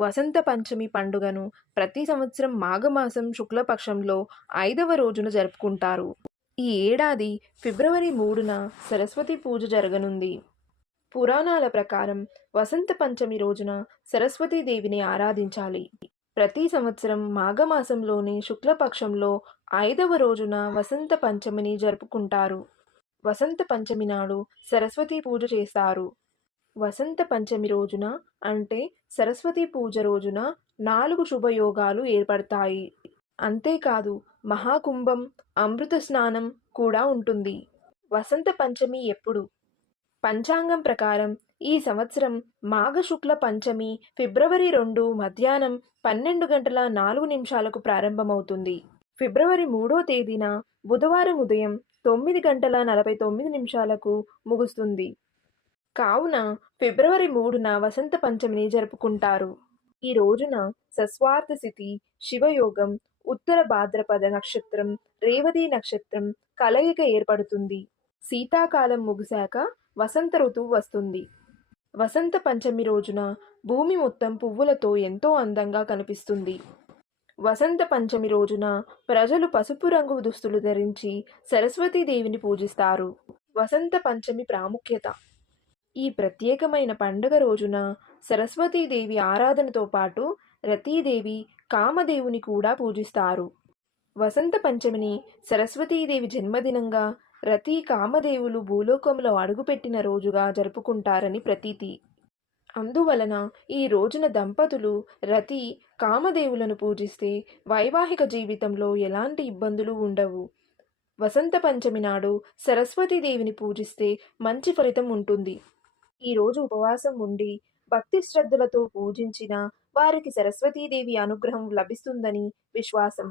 వసంత పంచమి పండుగను ప్రతి సంవత్సరం మాఘమాసం శుక్లపక్షంలో 5వ రోజున జరుపుకుంటారు. ఈ ఏడాది ఫిబ్రవరి 3న సరస్వతి పూజ జరగనుంది. పురాణాల ప్రకారం వసంత పంచమి రోజున సరస్వతీదేవిని ఆరాధించాలి. ప్రతి సంవత్సరం మాఘమాసంలోని శుక్లపక్షంలో 5వ రోజున వసంత పంచమిని జరుపుకుంటారు. వసంత పంచమి నాడు సరస్వతీ పూజ చేస్తారు. వసంత పంచమి రోజున అంటే సరస్వతి పూజ రోజున 4 శుభయోగాలు ఏర్పడతాయి. అంతేకాదు మహాకుంభం, అమృత స్నానం కూడా ఉంటుంది. వసంత పంచమి ఎప్పుడు? పంచాంగం ప్రకారం ఈ సంవత్సరం మాఘ శుక్ల పంచమి ఫిబ్రవరి 2 మధ్యాహ్నం 12 గంటల 4 నిమిషాలకు ప్రారంభమవుతుంది. ఫిబ్రవరి 3వ తేదీన బుధవారం ఉదయం 9 గంటల 49 నిమిషాలకు ముగుస్తుంది. కావున ఫిబ్రవరి 3న వసంత పంచమిని జరుపుకుంటారు. ఈ రోజున సస్వార్థ స్థితి, శివయోగం, ఉత్తర భాద్రపద నక్షత్రం, రేవతి నక్షత్రం కలయిక ఏర్పడుతుంది. శీతాకాలం ముగిశాక వసంత ఋతువు వస్తుంది. వసంత పంచమి రోజున భూమి మొత్తం పువ్వులతో ఎంతో అందంగా కనిపిస్తుంది. వసంత పంచమి రోజున ప్రజలు పసుపు రంగు దుస్తులు ధరించి సరస్వతీదేవిని పూజిస్తారు. వసంత పంచమి ప్రాముఖ్యత. ఈ ప్రత్యేకమైన పండుగ రోజున సరస్వతీదేవి ఆరాధనతో పాటు రతీదేవి, కామదేవుని కూడా పూజిస్తారు. వసంత పంచమిని సరస్వతీదేవి జన్మదినంగా, రతి, కామదేవులు భూలోకంలో అడుగుపెట్టిన రోజుగా జరుపుకుంటారని ప్రతీతి. అందువలన ఈ రోజున దంపతులు రతి, కామదేవులను పూజిస్తే వైవాహిక జీవితంలో ఎలాంటి ఇబ్బందులు ఉండవు. వసంత పంచమి నాడు సరస్వతీదేవిని పూజిస్తే మంచి ఫలితం ఉంటుంది. ఈరోజు ఉపవాసం ఉండి భక్తి శ్రద్ధలతో పూజించిన వారికి సరస్వతీదేవి అనుగ్రహం లభిస్తుందని విశ్వాసం.